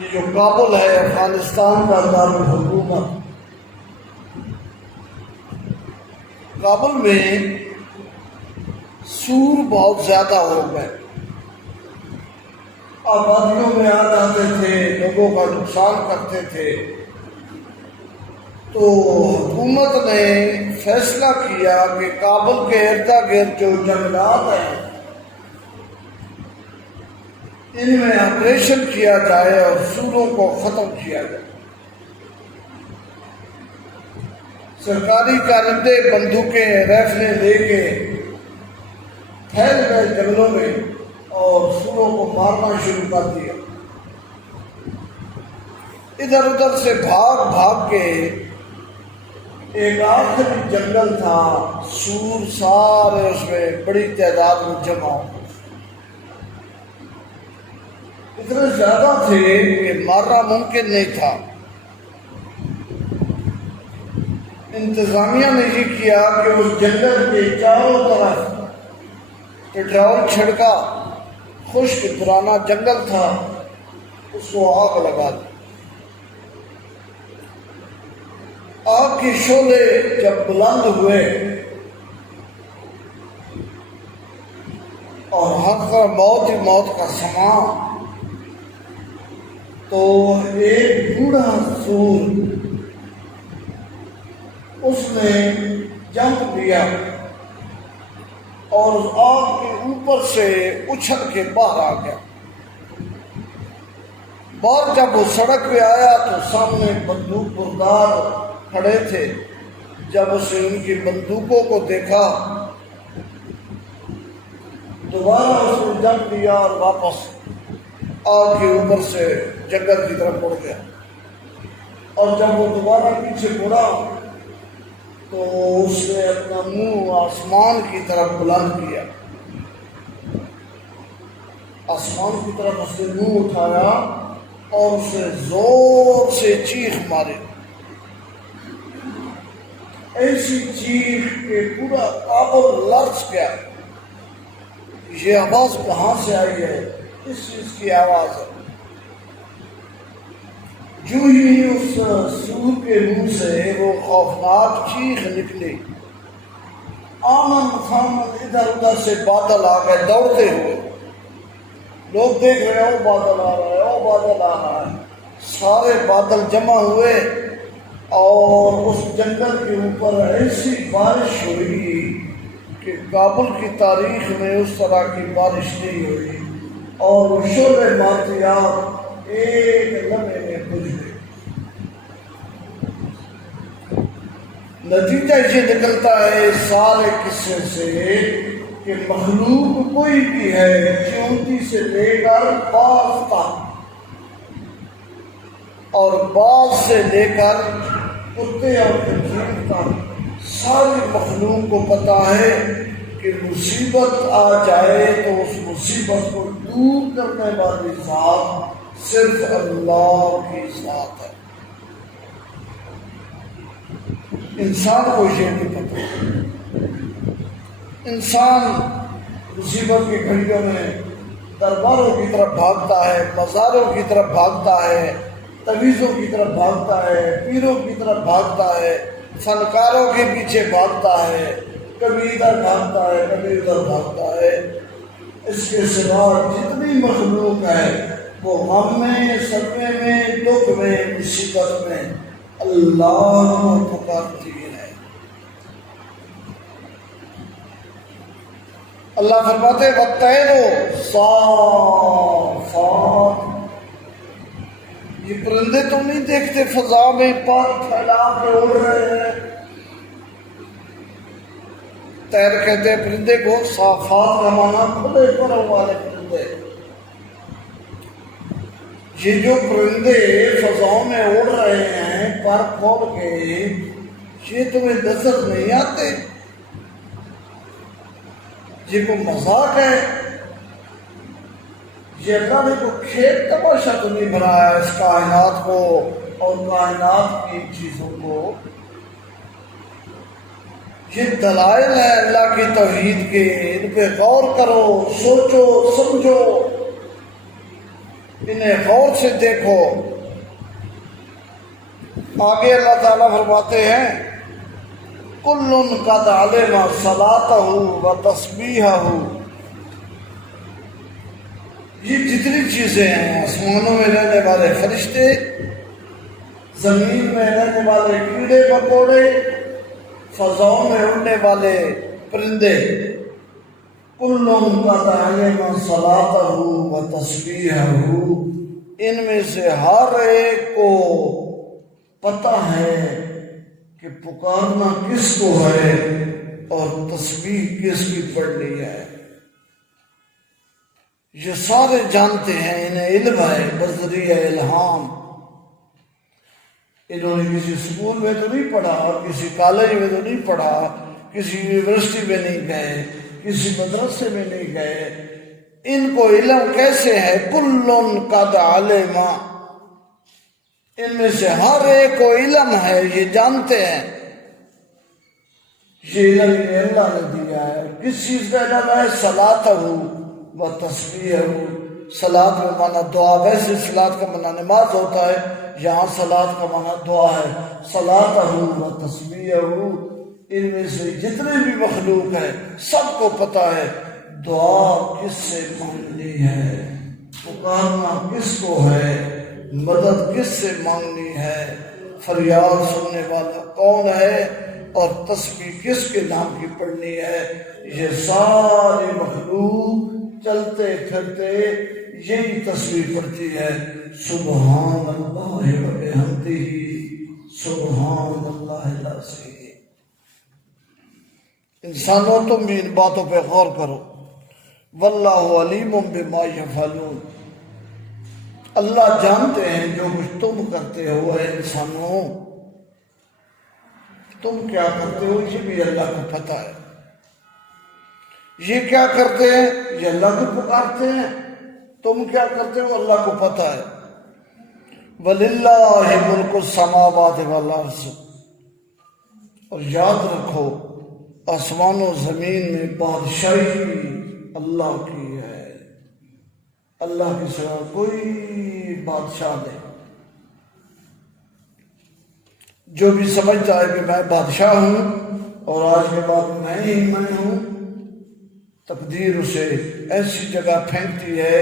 یہ جو کابل ہے افغانستان کا دارالحکومت، کابل میں سور بہت زیادہ ہو گئے، آبادیوں میں آ جاتے تھے، لوگوں کا نقصان کرتے تھے۔ تو حکومت نے فیصلہ کیا کہ کابل کے ارد گرد جو جنگلات ہیں ان میں آپریشن کیا جائے اور سوروں کو ختم کیا جائے۔ سرکاری کارندے بندوقیں رائفلیں لے کے پھیل گئے جنگلوں میں اور سوروں کو مارنا شروع کر دیا۔ ادھر ادھر سے بھاگ بھاگ کے ایک آخری جنگل تھا، سور سارے اس میں بڑی تعداد میں جمع ہو گئے، اتنے زیادہ تھے کہ مارنا ممکن نہیں تھا۔ انتظامیہ نے یہ کیا کہ اس جنگل کے چاروں طرف پٹرول چھڑکا، خشک پرانا جنگل تھا، اس کو آگ لگا دی۔ آگ کے شعلے جب بلند ہوئے اور ہر موت ہی موت کا سما، تو ایک بوڑھا سور اس نے جمپ لیا اور اس آگ کے اوپر سے اچھل کے باہر آ گیا۔ باہر جب وہ سڑک پہ آیا تو سامنے بندوق بردار کھڑے تھے۔ جب اسے ان کی بندوقوں کو دیکھا دوبارہ اس نے جمپ لیا اور واپس آگ کے اوپر سے جنگل کی طرف مڑ گیا، اور جب وہ دوبارہ پیچھے مڑا تو اس نے اپنا منہ آسمان کی طرف بلند کیا، آسمان کی طرف اس نے منہ اٹھایا اور اسے زور سے چیخ ماری، ایسی چیخ کہ پورا کابل لرز گیا۔ یہ آواز کہاں سے آئی ہے؟ اس چیز کی آواز ہے۔ جو ہی اس سور کے منہ سے وہ خوفناک چیخ نکلی، آمن فامن ادھر ادھر سے بادل آ گئے دوڑتے ہوئے۔ لوگ دیکھ رہے ہیں، او بادل آ رہا ہے، او بادل آ رہا ہے۔ سارے بادل جمع ہوئے اور اس جنگل کے اوپر ایسی بارش ہوئی کہ کابل کی تاریخ میں اس طرح کی بارش نہیں ہوئی، اور وہ شعلے مارتیاب ایک لمحے میں بجھ گئے۔ نتیجہ یہ نکلتا ہے اس سارے قصے سے کہ مخلوق کوئی بھی ہے، چیونٹی سے لے کر باز تک اور باز سے لے کر کتے اور خنزیر تک، ساری مخلوق کو پتہ ہے کہ مصیبت آ جائے تو اس مصیبت کو دور کرنے والی ذات صرف اللہ کی ذات ہے۔ انسان کو یہ نہیں پتہ۔ انسان مصیبت کی گھڑیوں میں درباروں کی طرف بھاگتا ہے، مزاروں کی طرف بھاگتا ہے، تویزوں کی طرف بھاگتا ہے، پیروں کی طرف بھاگتا ہے، فنکاروں کے پیچھے بھاگتا ہے، کبھی ادھر بھاگتا ہے، کبھی ادھر بھاگتا ہے۔ اس کے سوا جتنی مخلوق ہے وہ غم میں، صدمے میں، دکھ میں، مصیبت میں اللہ کو پکارتی ہے۔ اللہ فرماتے وَالطَّيْرُ صَافَّاتٍ، یہ پرندے تم نہیں دیکھتے فضا میں پر پھیلا کے اڑ رہے ہیں؟ طیر کہتے ہیں پرندے کو، صافات کا معنی کھلے پروں والے پرندے۔ یہ جو پرندے فضاؤں میں اڑ رہے ہیں پر کھول کے، یہ تمہیں نظر نہیں آتے؟ یہ کوئی مذاق ہے؟ یہ اللہ نے کوئی کھیل تماشا تو نہیں بنایا اس کائنات کو اور کائنات کی چیزوں کو؟ یہ دلائل ہے اللہ کی توحید کے، ان پہ غور کرو، سوچو، سمجھو۔ انہیں غور سے دیکھو۔ آگے اللہ تعالیٰ فرماتے ہیں کل قد علم صلاتہ و تسبیحہ، یہ جتنی چیزیں ہیں، آسمانوں میں رہنے والے فرشتے، زمین میں رہنے والے کیڑے مکوڑے، فضاؤں میں اڑنے والے پرندے، کل قد علم صلاتہ و تسبیحہ، ان میں سے ہر ایک کو پتہ ہے کہ پکارنا کس کو ہے اور تسبیح کس کی پڑھنی ہے۔ یہ سارے جانتے ہیں، انہیں علم ہے بذریعہ الہام۔ انہوں نے کسی اسکول میں تو نہیں پڑھا اور کسی کالج میں تو نہیں پڑھا، کسی یونیورسٹی میں نہیں گئے، کسی مدرسے میں نہیں گئے، ان کو علم کیسے ہے؟ کل قد علم، ان میں سے ہر ایک کو علم ہے، یہ جانتے ہیں۔ یہ علم انہیں اللہ نے دیا ہے۔ کس چیز کا علم ہے؟ صلاتہ و تسبیحہ۔ صلات میں معنی دعا، ویسے صلات کا معنی نماز ہوتا ہے، یہاں صلات کا معنی دعا ہے۔ صلاتہ و تسبیحہ، ان میں سے جتنے بھی مخلوق ہیں سب کو پتہ ہے دعا کس سے مانگنی ہے، پکارنا کس کو ہے، مدد کس سے مانگنی ہے، فریاد سننے والا کون ہے اور تسبیح کس کے نام کی پڑھنی ہے۔ یہ ساری مخلوق چلتے پھرتے یہی تسبیح پڑھتی ہے، سبحان اللہ و بحمدہ، سبحان اللہ العظیم۔ انسانوں تم بھی ان باتوں پہ غور کرو۔ واللہ علیم بما یفعلون، اللہ جانتے ہیں جو کچھ تم کرتے ہو اے انسانوں، تم کیا کرتے ہو یہ بھی اللہ کو پتہ ہے۔ یہ کیا کرتے ہیں؟ یہ اللہ کو پکارتے ہیں۔ تم کیا کرتے ہو؟ اللہ کو پتہ ہے۔ وَلِلَّهِ مُلْكُ السَّمَاوَاتِ وَالْأَرْضِ، اور یاد رکھو آسمان و زمین میں بادشاہی اللہ کی ہے، اللہ کے سوا کوئی بادشاہ نہیں۔ جو بھی سمجھتا ہے کہ میں بادشاہ ہوں اور آج کے بعد میں ہی میں ہوں، تقدیر اسے ایسی جگہ پھینکتی ہے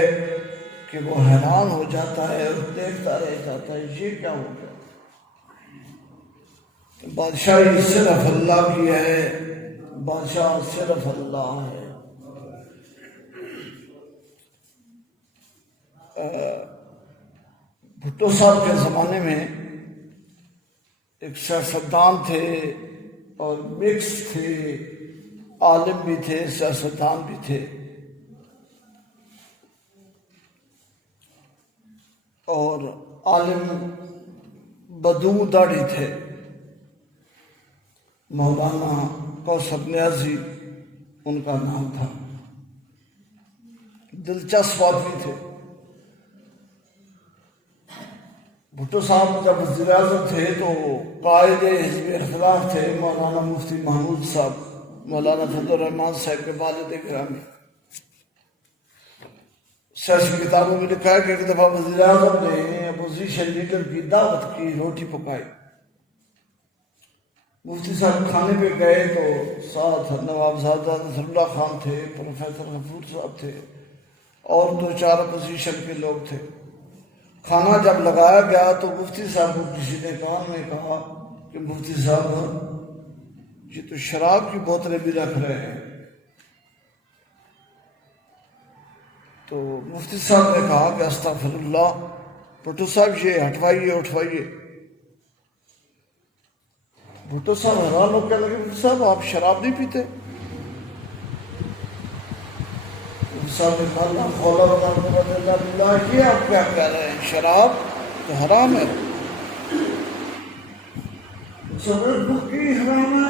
کہ وہ حیران ہو جاتا ہے اور دیکھتا رہ جاتا ہے یہ کیا ہو گیا۔ بادشاہی صرف اللہ کی ہے، بادشاہ صرف اللہ ہے۔ بھٹو صاحب کے زمانے میں ایک سیاستدان تھے اور مکس تھے، عالم بھی تھے سیاستدان بھی تھے، اور عالم بدو داڑھی تھے۔ مولانا کوثر نیازی ان کا نام تھا، دلچسپ آدمی تھے۔ بھٹو صاحب جب وزیر اعظم تھے تو قائد حزب اختلاف تھے مولانا مفتی محمود صاحب، مولانا فضل الرحمان صاحب کے والد گرامی۔ سیاسی کتابوں میں لکھا ہے کہ ایک دفعہ وزیر اعظم نے اپوزیشن لیڈر کی دعوت کی، روٹی پکائی۔ مفتی صاحب کھانے پہ گئے تو ساتھ نوابزادہ نصر اللہ خان تھے، پروفیسر غفور صاحب تھے اور 2-4 اپوزیشن کے لوگ تھے۔ کھانا جب لگایا گیا تو مفتی صاحب کو کسی نے کان میں کہا کہ مفتی صاحب یہ تو شراب کی بوتلیں بھی رکھ رہے ہیں۔ تو مفتی صاحب نے کہا کہ استغفر اللہ، بھٹو صاحب یہ ہٹوائیے اٹھوائیے۔ بھٹو صاحب حیران ہو کہنے لگے مفتی صاحب آپ شراب نہیں پیتے؟ مفتی صاحب نے کہا یہ آپ کیا کہہ رہے ہیں، شراب تو حرام ہے۔ باقی حرام ہے؟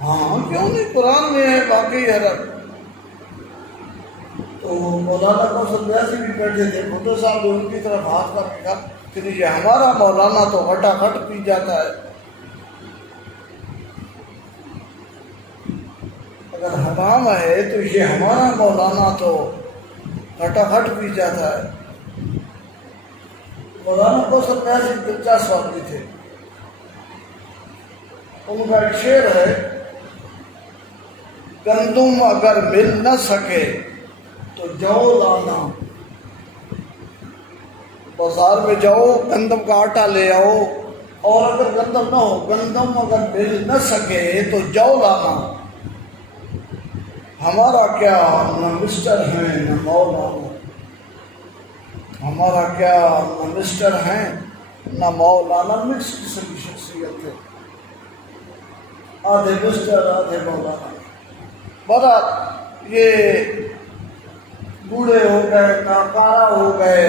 ہاں کیوں نہیں، قرآن میں ہے باقی حرام۔ تو مولانا کوثر نیازی بھی بیٹھے تھے، بھٹو صاحب نے ان کی طرف ہاتھ کر کے کہا کہ یہ ہمارا مولانا تو ہٹا ہٹ پی جاتا ہے، اگر حرام ہے تو یہ ہمارا مولانا تو ہٹا ہٹ پی جاتا ہے۔ مولانا کوثر نیازی دلچسپ آدمی تھے. ان کا ایک شعر ہے، گندم اگر مل نہ سکے تو جو لانا. بازار میں جاؤ، گندم کا آٹا لے آؤ، اور اگر گندم نہ ہو، گندم اگر مل نہ سکے تو جو لانا. ہمارا کیا نہ مسٹر ہیں نہ مولانا، ہمارا کیا نہ مسٹر ہیں نہ مولانا. مکس قسم کی شخصیت ہے، آدھے مسٹر آدھے مولانا. بڑا یہ بوڑھے ہو گئے، ناکارہ ہو گئے،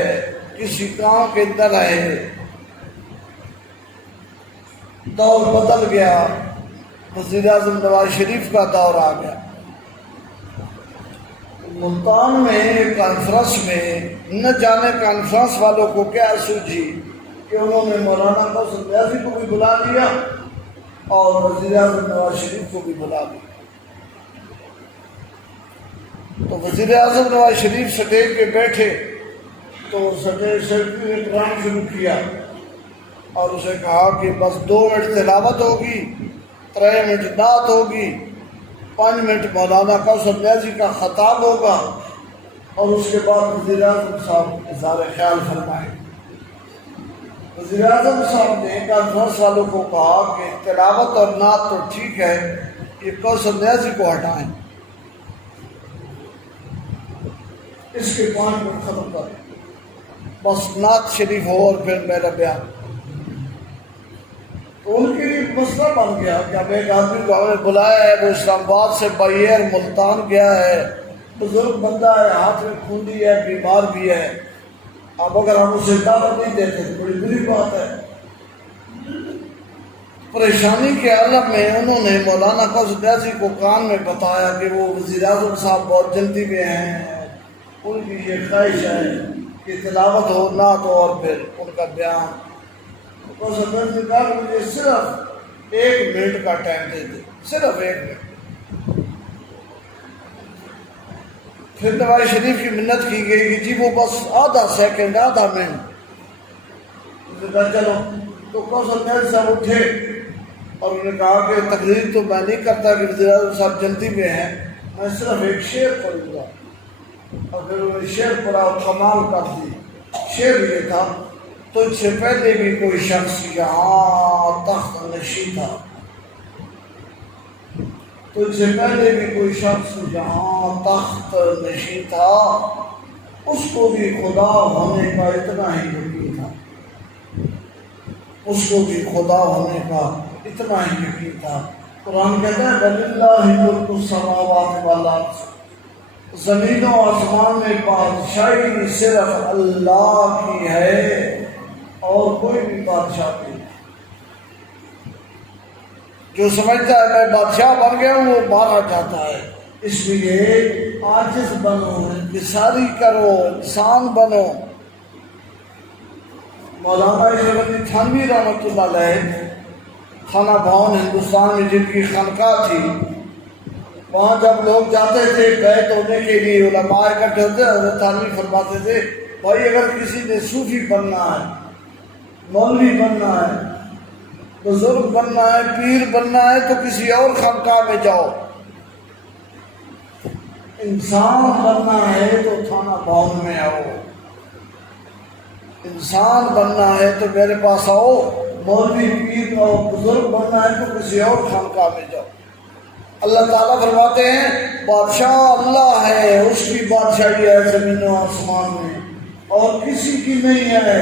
کسی گاؤں کے اندر رہے، دور بدل گیا، وزیر اعظم نواز شریف کا دور آ گیا. ملتان میں کانفرنس میں نہ جانے کانفرنس والوں کو کیا سوچی کہ انہوں نے مولانا کوثر نیازی کو بھی بلا لیا اور وزیر اعظم نواز شریف کو بھی بلا لیا. تو وزیر اعظم نواز شریف سٹیج پہ بیٹھے تو سٹیج سے اکرام شروع کیا اور اسے کہا کہ بس 2 منٹ تلاوت ہوگی، 3 منٹ نعت ہوگی، 5 منٹ مولانا کوثر نیازی کا خطاب ہوگا، اور اس کے بعد وزیر اعظم صاحب اظہار خیال فرمائیں. وزیر اعظم صاحب نے کانفرنس والوں کو کہا کہ تلاوت اور نعت تو ٹھیک ہے، یہ کوثر نیازی کو ہٹائیں، اس کے 5 منٹ ختم کریں، بس نعت شریف ہو اور پھر میرا بیان. تو ان کے لیے مسئلہ بن گیا کہ اب ایک آدمی کو ہمیں بلایا ہے، وہ اسلام آباد سے باہر ملتان گیا ہے، بزرگ بندہ ہے، ہاتھ میں کھونڈی ہے، بیمار بھی ہے، اب اگر ہم اسے دعوت نہیں دیتے تو بڑی بری بات ہے. پریشانی کے عالم میں انہوں نے مولانا کوثر نیازی کو کان میں بتایا کہ وہ وزیر اعظم صاحب بہت جلدی میں ہیں، ان کی یہ خواہش ہے کہ تلاوت ہو، نعت ہو اور پھر ان کا بیان. کوثر نیازی نے کہا کہ مجھے صرف 1 منٹ کا ٹائم دے دے، صرف 1 منٹ. پھر نواز شریف کی منت کی گئی کہ جی وہ بس آدھا سیکنڈ، آدھا منٹ. چلو. تو کوثر نیازی صاحب اٹھے اور انہوں نے کہا کہ تقریر تو میں نہیں کرتا کہ وزیر اعظم صاحب جلدی میں ہیں، میں صرف ایک شعر پڑھوں گا. اور پھر انہوں نے شعر پڑھا اور کمال کر دی. شعر یہ تھا، تجھ سے پہلے بھی کوئی شخص یہاں تخت نشین تھا، تجھ سے پہلے بھی کوئی شخص یہاں تخت نشین تھا، اس کو بھی خدا ہونے کا اتنا ہی یقین تھا، اس کو بھی خدا ہونے کا اتنا ہی یقین تھا. قرآن کہتا ہے وَلِلَّهِ مُلْكُ السَّمَاوَاتِ وَالْأَرْضِ، زمین و آسمان میں بادشاہی صرف اللہ کی ہے اور کوئی بھی بادشاہ نہیں. جو سمجھتا ہے میں بادشاہ بن گیا ہوں وہ مارا جاتا ہے. اس لیے عاجز بنو، انکساری کرو، انسان بنو. مولانا اشرف علی تھانوی رحمۃ اللہ علیہ خانہ بھون ہندوستان میں جن کی خانقاہ تھی، وہاں جب لوگ جاتے تھے بیعت ہونے کے لیے، علماء اکٹھے ہوتے، حضرت تھانوی فرماتے تھے بھائی اگر کسی نے صوفی بننا ہے، مولوی بننا ہے، بزرگ بننا ہے، پیر بننا ہے تو کسی اور خانقاہ میں جاؤ. انسان بننا ہے تو تھانہ بھون میں آؤ، انسان بننا ہے تو میرے پاس آؤ. مولوی پیر اور بزرگ بننا ہے تو کسی اور خانقاہ میں جاؤ. اللہ تعالیٰ فرماتے ہیں بادشاہ اللہ ہے، اس کی بادشاہی ہے زمین و آسمان میں اور کسی کی نہیں ہے.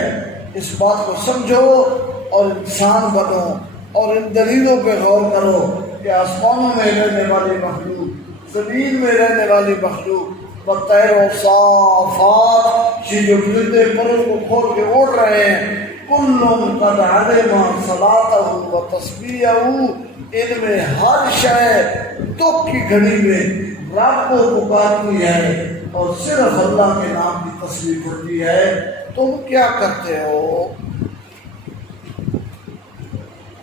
اس بات کو سمجھو اور انسان بنو اور ان دلیلوں پہ غور کرو کہ آسمانوں میں رہنے والی مخلوق، زمین میں رہنے والی مخلوق، بطیر و صافات، یہ جو پرندے پروں کو کھول کے اڑ رہے ہیں، کل قد علم صلاتہ و تسبیحہ، ان میں ہر شے دکھ کی گھڑی میں رب کو پکارتی ہے اور صرف اللہ کے نام کی تسبیح پڑھتی ہے. تم کیا کرتے ہو؟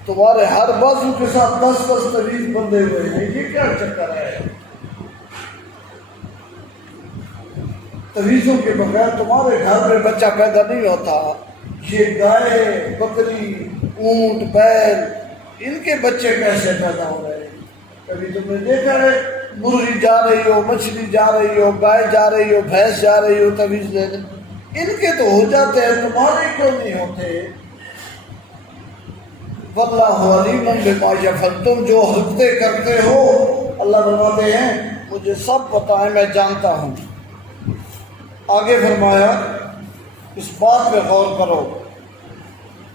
تمہارے ہر بازو کے ساتھ 10 طویل بندے ہوئے ہیں، یہ کیا چکر ہے؟ تویزوں کے بغیر تمہارے گھر میں بچہ پیدا نہیں ہوتا. یہ گائے بکری اونٹ بیل ان کے بچے کیسے پیدا ہو رہے ہیں؟ کبھی تم نے دیکھا ہے مرغی جا رہی ہو، مچھلی جا رہی ہو، گائے جا رہی ہو، بھینس جا رہی ہو تویز لینے؟ ان کے تو ہو جاتے ہیں، تمہارے کیوں نہیں ہوتے؟ واللہ علیم بما یفعلون، جو حرکتیں کرتے ہو اللہ فرماتے ہیں مجھے سب پتہ ہے، میں جانتا ہوں۔ آگے فرمایا اس بات پہ غور کرو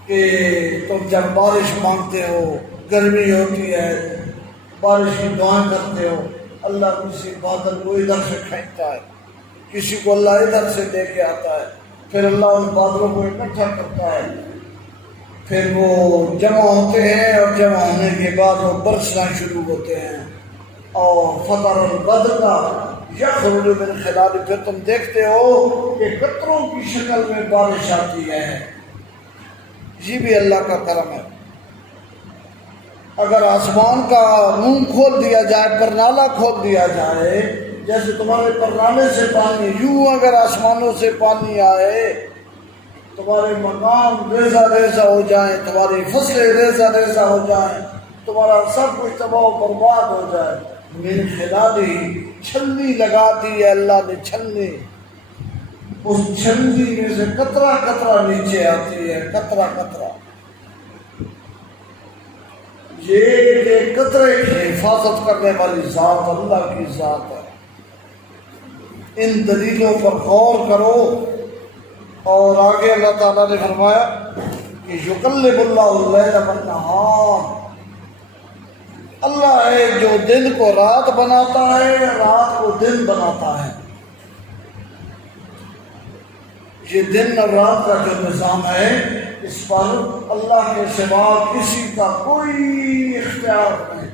کہ تم جب بارش مانگتے ہو، گرمی ہوتی ہے، بارش کی دعائیں کرتے ہو، اللہ کسی بادل کو ادھر سے کھینچتا ہے، کسی کو اللہ ادھر سے لے کے آتا ہے، پھر اللہ ان بادلوں کو اکٹھا کرتا ہے، پھر وہ جمع ہوتے ہیں اور جمع ہونے کے بعد وہ برسنا شروع ہوتے ہیں، اور فطر البدر یخرج من خلال، پھر تم دیکھتے ہو کہ قطروں کی شکل میں بارش آتی ہے۔ یہ بھی اللہ کا کرم ہے۔ اگر آسمان کا منہ کھول دیا جائے، پرنالہ کھول دیا جائے، جیسے تمہارے پرنالے سے پانی، یوں اگر آسمانوں سے پانی آئے، تمہارے مکان ریزہ ریزہ ہو جائیں، تمہاری فصلیں ریزہ ریزہ ہو جائیں، تمہارا سب کچھ تباہ و برباد ہو جائے، من خلالی، چھلنی لگا دی ہے اللہ نے، چھلنی، اس چھلنی میں سے قطرہ قطرہ نیچے آتی ہے، قطرہ قطرہ۔ یہ ایک قطرے کی حفاظت کرنے والی ذات اللہ کی ذات ہے۔ ان دلیلوں پر غور کرو، اور آگے اللہ تعالیٰ نے فرمایا کہ یقلب اللہ اللیل والنہار، اللہ ہے جو دن کو رات بناتا ہے، رات کو دن بناتا ہے۔ یہ دن اور رات کا جو نظام ہے، اس پر اللہ کے سوا کسی کا کوئی اختیار نہیں۔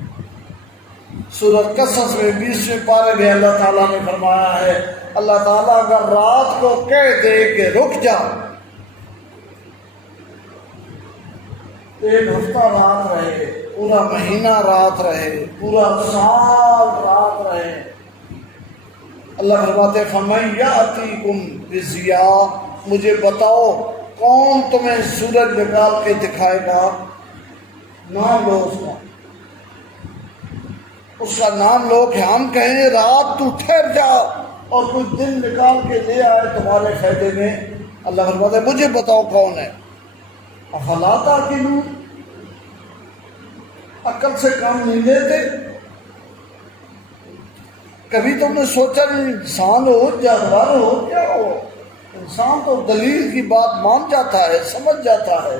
سورۃ قصص میں 20ویں پارے میں اللہ تعالیٰ نے فرمایا ہے، اللہ تعالیٰ اگر رات کو کہہ دے کہ رک جا، ایک ہفتہ رات رہے، پورا مہینہ رات رہے، پورا سال رات رہے، اللہ فرماتے فَمَن يَأْتِيكُم بِضِيَاءٍ، مجھے بتاؤ کون تمہیں سورج نکال کے دکھائے گا؟ نام لو اس کا، اس کا نام لو کہ ہم کہیں رات تو ٹھہر جا اور کچھ دن نکال کے لے آئے تمہارے فائدے میں۔ اللہ فرماتا ہے مجھے بتاؤ کون ہے؟ افلا تعقلون، عقل سے کام نہیں لیتے؟ کبھی تم نے سوچا نہیں انسان ہو جانور ہو کیا ہو، انسان تو دلیل کی بات مان جاتا ہے، سمجھ جاتا ہے۔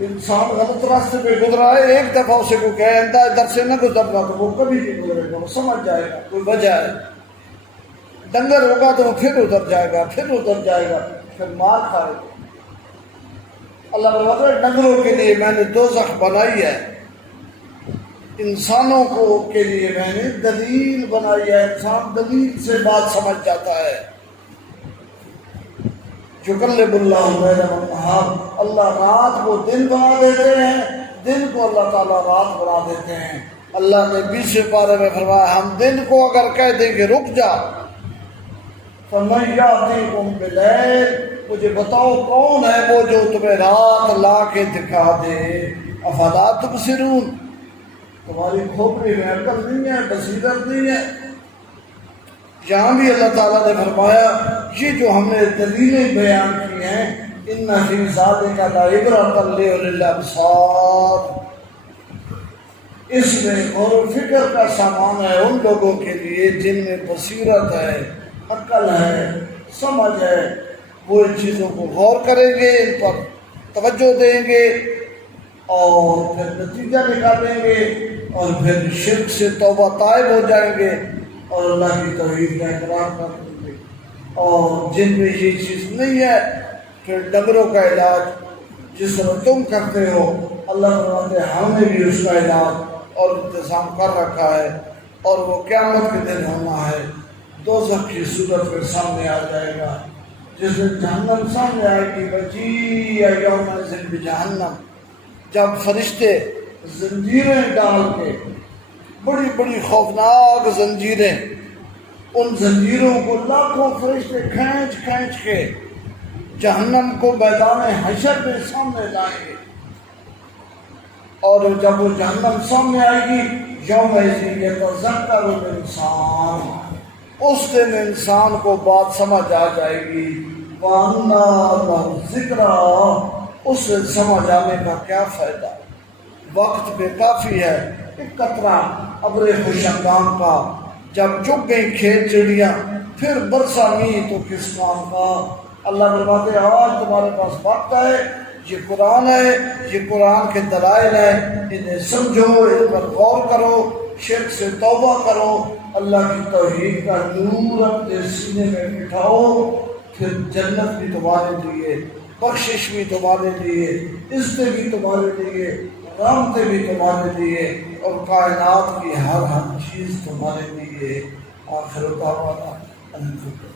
انسان غلط راستے پہ گزرا ہے، ایک دفعہ اسے کو کہے ادھر سے نہ گزرنا تو وہ کبھی نہیں گزرے گا، وہ سمجھ جائے گا کوئی وجہ ہے۔ ڈنگر ہوگا تو وہ پھر ادھر جائے گا، پھر ادھر جائے گا، پھر مار کھائے گا۔ اللہ فرماتا ہے ڈنگروں کے لیے میں نے دوزخ بنائی ہے، انسانوں کو کے لیے میں نے دلیل بنائی ہے، انسان دلیل سے بات سمجھ جاتا ہے۔ یقلب اللہ اللیل والنہار، اللہ رات کو دن بنا دیتے ہیں، دن کو اللہ تعالیٰ رات بنا دیتے ہیں۔ اللہ نے 20ویں پارے میں فرمایا ہم دن کو اگر کہہ دیں کہ رک جا، فَمَن يَأْتِيكُم بِاللَّيْلِ، مجھے بتاؤ کون ہے وہ جو تمہیں رات لا کے دکھا دے۔ افلا تبصرون، تمہاری کھوپڑی میں عقل نہیں ہے، بصیرت نہیں ہے۔ یہاں بھی اللہ تعالیٰ نے فرمایا یہ جو ہم نے دلیلیں بیان کی ہیں، ان فی ذالک لعبرۃ لأولی الابصار، اس میں غور و فکر کا سامان ہے ان لوگوں کے لیے جن میں بصیرت ہے، عقل ہے، سمجھ ہے، وہ ان چیزوں کو غور کریں گے، ان پر توجہ دیں گے اور پھر نتیجہ نکالیں گے، اور پھر شرک سے توبہ طائب ہو جائیں گے اور اللہ کی توحید کا اقرار کر دیں گے۔ اور جن میں یہ چیز نہیں ہے، پھر ڈنگروں کا علاج جس طرح تم کرتے ہو، اللہ فرماتے ہیں ہم نے بھی اس کا علاج اور انتظام کر رکھا ہے، اور وہ قیامت کے دن ہونا ہے، دوزخ کی صورت میں سامنے آ جائے گا، جس دن جہنم سامنے آئے گی، وجیء یومئذ بجہنم، جب فرشتے زنجیریں ڈال کے، بڑی بڑی خوفناک زنجیریں، ان زنجیروں کو لاکھوں فرشتے کھینچ کھینچ کے جہنم کو میدان حشر میں سامنے لائیں گے، اور جب وہ جہنم سامنے آئے گی یوم یتذکر الانسان، اس دن انسان کو بات سمجھ آ جائے گی، وَأَنَّىٰ لَهُ الذِّكْرَىٰ، اس سے سمجھ آنے کا کیا فائدہ؟ وقت بے کافی ہے، ایک قطرہ ابر خوشنگام کا، جب چگ گئی کھیت چڑیاں پھر برسا نہیں تو کس کام کا۔ اللہ فرماتے ہیں آج تمہارے پاس وقت ہے، یہ قرآن ہے، یہ قرآن کے دلائل ہیں، انہیں سمجھو، ان پر غور کرو، شرک سے توبہ کرو، اللہ کی توحید کا نور اپنے سینے میں بٹھاؤ، پھر جنت بھی تمہارے لیے، بخشش بھی تمہارے لیے، عزتیں بھی تمہارے لیے، رحمتیں بھی تمہارے لیے، اور کائنات کی ہر چیز تمہارے لیے۔ آخر دعوانا الحمدللہ۔